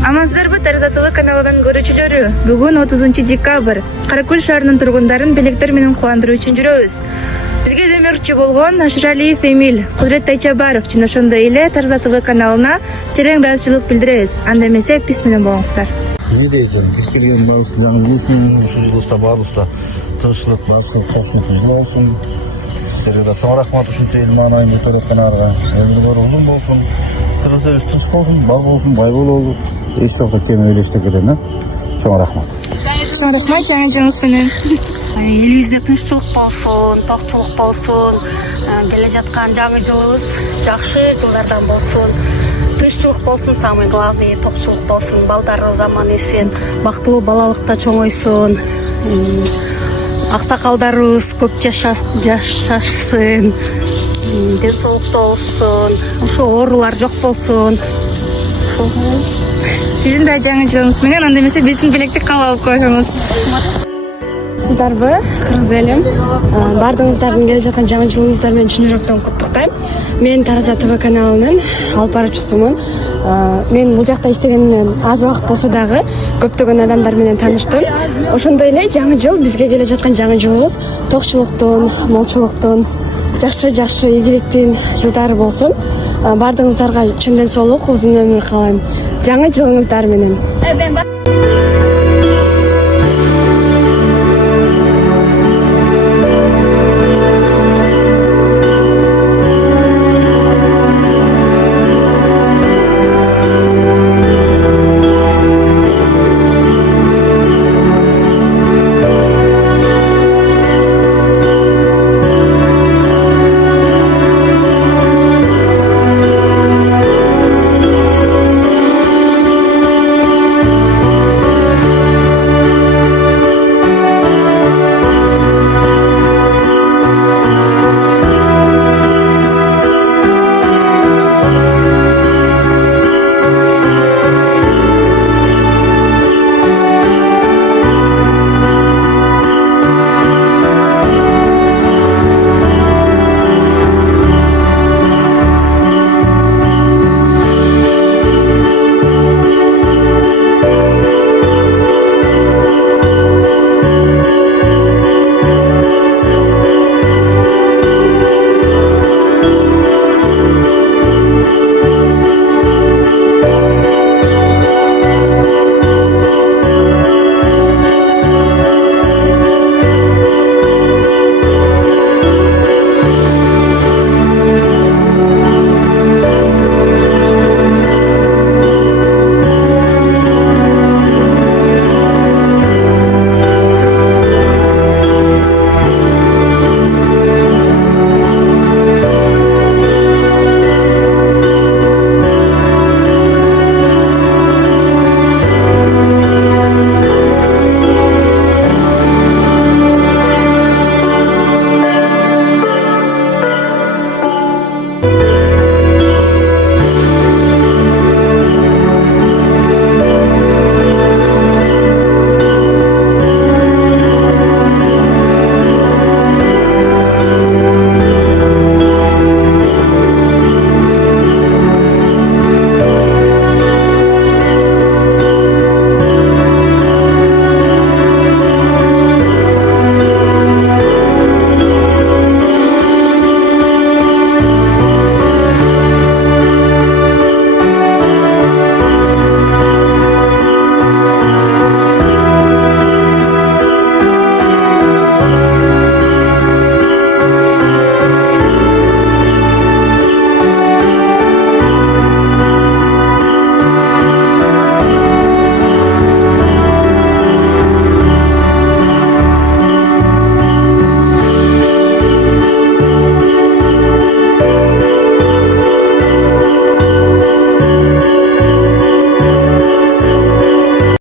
Амансыздарбы Тарза ТВ каналынан көрүүчүлөрү. Бүгүн 30 декабрь. Каракөл шаарынын тургундарын белектер менен кубандыруу үчүн жүрөбүз. Бизге демекчи болгон Ашыралиев Эмил, Кудрет Тайчабаров жана ошондой эле Тарза ТВ каналына терең ыраазычылык билдиребиз. Анда эмесе биз менен болуңуздар. Не дейсің? Кез келген баарыбызды жаңы жылыбызды, ушул жылыбызда баарыбызда тынччылык, бакытсыздык, токчулук болсун. Сіздерге да чоң рахмат ушунча эл маанайын өтө аткандарга. Өмүрү бар узун болсун. Кыргыз элибиз тынч болсун, бал болсун, бай бололу. Эч жокто кем элестекеден, чоң рахмат. Чоң рахмат жаңы жылыңыз менен. Элибизде тынччылык болсун, токчулук болсун, келе жаткан жаңы жылыбыз жакшы жылдардан болсун. Тынччылык болсун, самый главный, токчулук болсун, балдарыбыз аман эсен, бактылуу балалыкта чоңойсун. Аксакалдарыбыз көп жашашсын, ден соолукта болсун, ошо оорулар жок болсун. Сиздин да жаңы жылыңыз менен, анда эмесе биздин белекти кабыл алып коюңуз. Сиздарбы, кыргыз элим. Баардыгыңыздардын келе жаткан жаңы жылыңыздар менен чын жүрөктөн куттуктайм. Мен Тарза ТВ каналынын алып баруучусумун. Мен бул жакта иштегенимден аз убакыт болсо дагы көптөгөн адамдар менен тааныштым. Ошондой эле жаңы жыл бизге келе жаткан жаңы жылыбыз токчулуктун, молчулуктун, жакшы ийгиликтин жылдары болсун. Баардыгыңыздарга чын ден соолук, узун өмүр каалайм. Жаңы жылыңыздар менен.